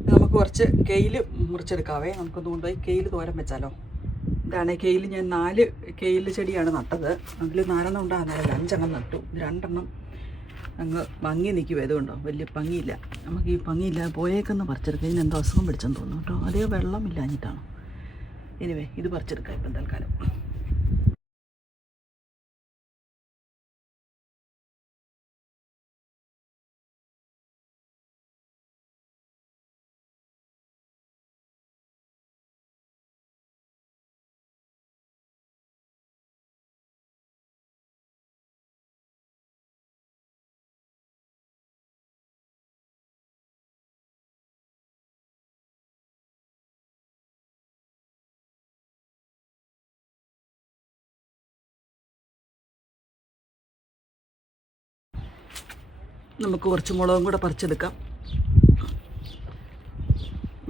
നമുക്ക് കുറച്ച് കെയിൽ മുറിച്ചെടുക്കാവേ നമുക്കൊന്ന് കൊണ്ടുപോയി കെയിൽ തോരം വെച്ചാലോ? ഇതാണ് കെയിൽ ഞാൻ നാല് കെയിൽ ചെടിയാണ് നട്ടത്. അതിൽ നാലെണ്ണം ഉണ്ടാകുന്നില്ല അഞ്ചെണ്ണം നട്ടു. രണ്ടെണ്ണം അങ്ങ് ഭംഗി നിൽക്കും ഇതുകൊണ്ടോ? വലിയ ഭംഗിയില്ല. നമുക്ക് ഈ ഭംഗിയില്ല പോയേക്കെന്ന് പറിച്ചെടുക്കുക ഇതിന് എന്തോ അസുഖം പിടിച്ചെന്ന് തോന്നുന്നു കേട്ടോ. അതേ വെള്ളമില്ലാഞ്ഞിട്ടാണോ? എനിവേ ഇത് പറിച്ചെടുക്കാം ഇപ്പം തൽക്കാലം. നമുക്ക് കുറച്ച് മുളകും കൂടെ പറിച്ചെടുക്കാം.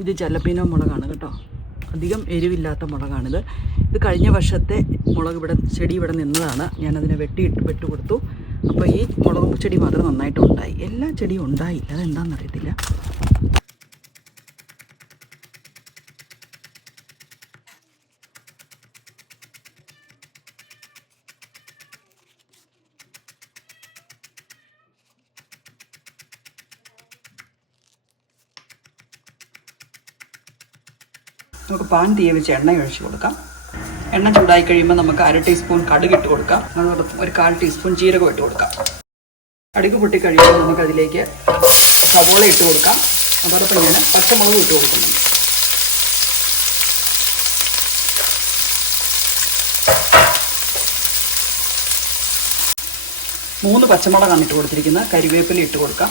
ഇത് ജലപ്പീനോ മുളകാണ് കേട്ടോ. അധികം എരിവില്ലാത്ത മുളകാണിത്. ഇത് കഴിഞ്ഞ വർഷത്തെ മുളക് ഇവിടെ ചെടി ഇവിടെ നിന്നതാണ്. ഞാനതിനെ വെട്ടിയിട്ട് വെട്ടി കൊടുത്തു. അപ്പോൾ ഈ മുളക് ചെടി മാത്രം നന്നായിട്ട് ഉണ്ടായി. എല്ലാ ചെടിയും ഉണ്ടായി. അതെന്താണെന്ന് നമുക്ക് പാൻ തീയ വെച്ച് എണ്ണ ഒഴിച്ച് കൊടുക്കാം. എണ്ണ ചൂടായി കഴിയുമ്പോൾ നമുക്ക് അര ടീസ്പൂൺ കടുക് ഇട്ട് കൊടുക്കാം. ഒരു കാൽ ടീസ്പൂൺ ജീരകം ഇട്ട് കൊടുക്കാം. കടുക് പൊട്ടി കഴിയുമ്പോൾ നമുക്ക് അതിലേക്ക് സവോള ഇട്ട് കൊടുക്കാം. അതോടൊപ്പം ഞാൻ പച്ചമുളക് ഇട്ട് കൊടുക്കുന്നുണ്ട് മൂന്ന് പച്ചമുളകാണ് ഇട്ട് കൊടുത്തിരിക്കുന്നത്. കരിവേപ്പില ഇട്ട് കൊടുക്കാം.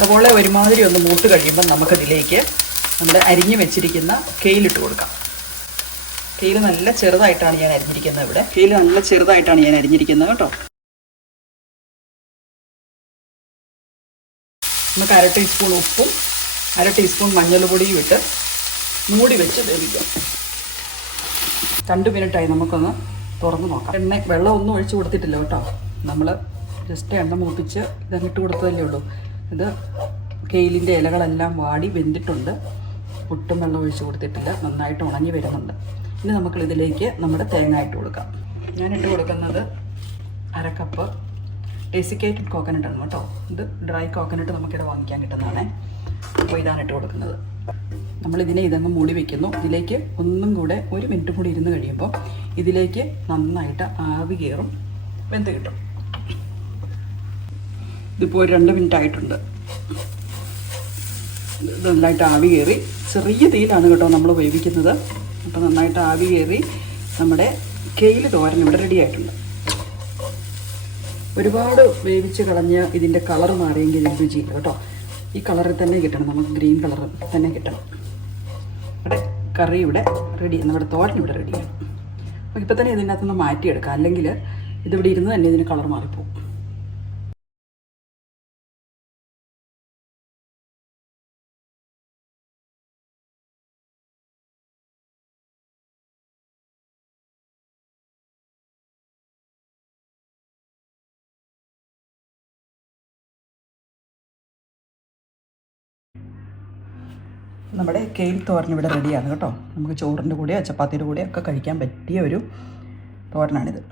സവോള ഒരുമാതിരി ഒന്ന് മൂത്ത് കഴിയുമ്പോൾ നമുക്കതിലേക്ക് നമ്മൾ അരിഞ്ഞു വെച്ചിരിക്കുന്ന കെയിലിട്ട് കൊടുക്കാം. കെയിൽ നല്ല ചെറുതായിട്ടാണ് ഞാൻ അരിഞ്ഞിരിക്കുന്നത് ഇവിടെ. കെയിൽ നല്ല ചെറുതായിട്ടാണ് ഞാൻ അരിഞ്ഞിരിക്കുന്നത് കേട്ടോ. നമുക്ക് അര ടീസ്പൂൺ ഉപ്പും അര ടീസ്പൂൺ മഞ്ഞൾപ്പൊടിയും ഇട്ട് മൂടി വെച്ച് വേവിക്കാം. രണ്ട് മിനിറ്റായി നമുക്കൊന്ന് തുറന്ന് നോക്കാം. എണ്ണ വെള്ളം ഒന്നും ഒഴിച്ചു കൊടുത്തിട്ടില്ല കേട്ടോ. നമ്മൾ ജസ്റ്റ് എണ്ണ മൂപ്പിച്ച് ഇതങ്ങിട്ട് കൊടുത്തതല്ലേ ഉള്ളൂ. ഇത് കെയിലിന്റെ ഇലകളെല്ലാം വാടി വെന്തിട്ടുണ്ട്. ഒട്ടും വെള്ളം ഒഴിച്ച് കൊടുത്തിട്ടില്ല. നന്നായിട്ട് ഉണങ്ങി വരുന്നുണ്ട്. ഇനി നമുക്ക് ഇതിലേക്ക് നമ്മുടെ തേങ്ങ ഇട്ട് കൊടുക്കാം. ഞാൻ ഇട്ട് കൊടുക്കുന്നത് അരക്കപ്പ് കപ്പ് ഡെസിക്കേറ്റഡ് കോക്കനട്ട് ആണ് കേട്ടോ. ഇത് ഡ്രൈ കോക്കനട്ട് നമുക്കിവിടെ വാങ്ങിക്കാൻ കിട്ടുന്നതാണേ. അപ്പോൾ ഇതാണ് ഇട്ട് കൊടുക്കുന്നത്. നമ്മളിതിനെ ഇതങ്ങ് മൂടി വെക്കുന്നു. ഇതിലേക്ക് ഒന്നും കൂടെ ഒരു മിനിറ്റ് കൂടി ഇരുന്ന് കഴിയുമ്പോൾ ഇതിലേക്ക് നന്നായിട്ട് ആവി കയറും. വെന്ത് കിട്ടും. ഇതിപ്പോൾ ഒരു രണ്ട് മിനിറ്റ് ആയിട്ടുണ്ട് ഇത് നന്നായിട്ട് ആവി കയറി. ചെറിയ തീയിലാണ് കേട്ടോ നമ്മൾ വേവിക്കുന്നത്. അപ്പോൾ നന്നായിട്ട് ആവി കയറി നമ്മുടെ കെയിൽ തോരൻ ഇവിടെ റെഡി ആയിട്ടുണ്ട്. ഒരുപാട് വേവിച്ച് കളഞ്ഞ് ഇതിന്റെ കളർ മാറിയെങ്കിൽ ഇതിന് രുചിയില്ല കേട്ടോ. ഈ കളറിൽ തന്നെ കിട്ടണം. നമുക്ക് ഗ്രീൻ കളർ തന്നെ കിട്ടണം. ഇവിടെ കറി ഇവിടെ റെഡി നമ്മുടെ തോരൻ ഇവിടെ റെഡിയാണ് അപ്പോൾ ഇപ്പം തന്നെ ഇതിന്റെ അകത്തുനിന്ന് മാറ്റിയെടുക്കാം. അല്ലെങ്കിൽ ഇതിവിടെ ഇരുന്ന് തന്നെ ഇതിന് കളർ മാറിപ്പോവും. നമ്മുടെ കെയിൽ തോരൻ ഇവിടെ റെഡിയാണ് കേട്ടോ. നമുക്ക് ചോറിന്റെ കൂടെയോ ചപ്പാത്തിയുടെ കൂടെയോ ഒക്കെ കഴിക്കാൻ പറ്റിയ ഒരു തോരനാണിത്.